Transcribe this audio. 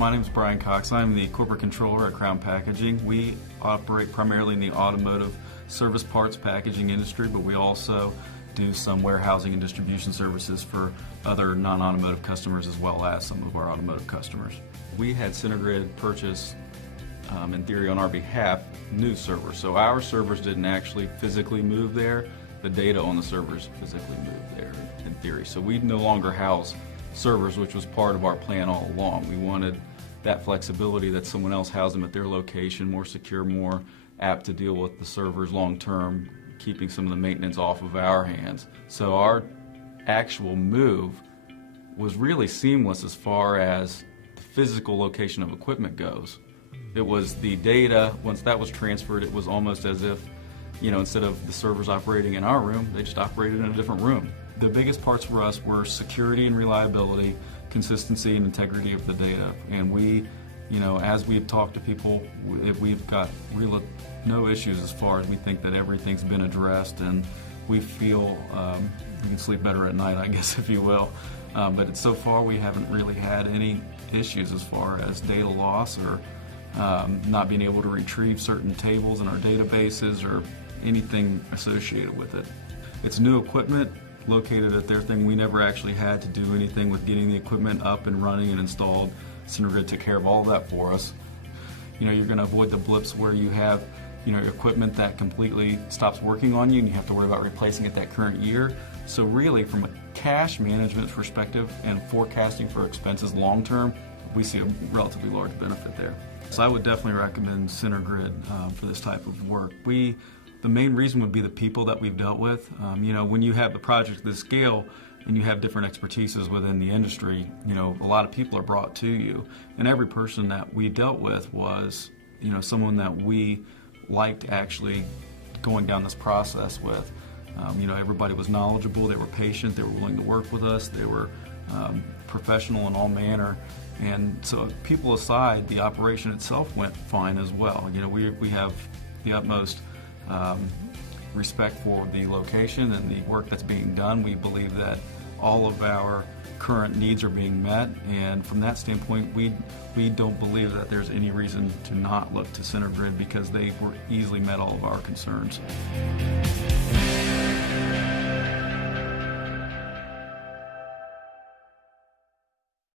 my name is Brian Cox. I'm the corporate controller at Crown Packaging. We operate primarily in the automotive service parts packaging industry, but we also do some warehousing and distribution services for other non-automotive customers as well as some of our automotive customers. We had CenterGrid purchase, in theory on our behalf, new servers. So our servers didn't actually physically move there. The data on the servers physically moved there in theory. So we no longer house servers, which was part of our plan all along. We wanted that flexibility that someone else housed them at their location, more secure, more apt to deal with the servers long term, keeping some of the maintenance off of our hands. So our actual move was really seamless as far as the physical location of equipment goes. It was the data, once that was transferred, it was almost as if, instead of the servers operating in our room, they just operated in a different room. The biggest parts for us were security and reliability, consistency and integrity of the data. And we, as we've talked to people, we've got no issues as far as we think that everything's been addressed, and we feel we can sleep better at night, I guess, if you will. But so far we haven't really had any issues as far as data loss or not being able to retrieve certain tables in our databases or anything associated with it. It's new equipment located at their thing. We never actually had to do anything with getting the equipment up and running and installed. CenterGrid took care of all of that for us. You're going to avoid the blips where you have equipment that completely stops working on you and you have to worry about replacing it that current year. So really, from a cash management perspective and forecasting for expenses long term, we see a relatively large benefit there. So I would definitely recommend CenterGrid for this type of work. The main reason would be the people that we've dealt with. When you have a project of this scale and you have different expertises within the industry, a lot of people are brought to you. And every person that we dealt with was, someone that we liked actually going down this process with. Everybody was knowledgeable, they were patient, they were willing to work with us, they were professional in all manner. And so people aside, the operation itself went fine as well. We have the utmost respect for the location and the work that's being done. We believe that all of our current needs are being met, and from that standpoint, we don't believe that there's any reason to not look to CenterGrid because they easily met all of our concerns.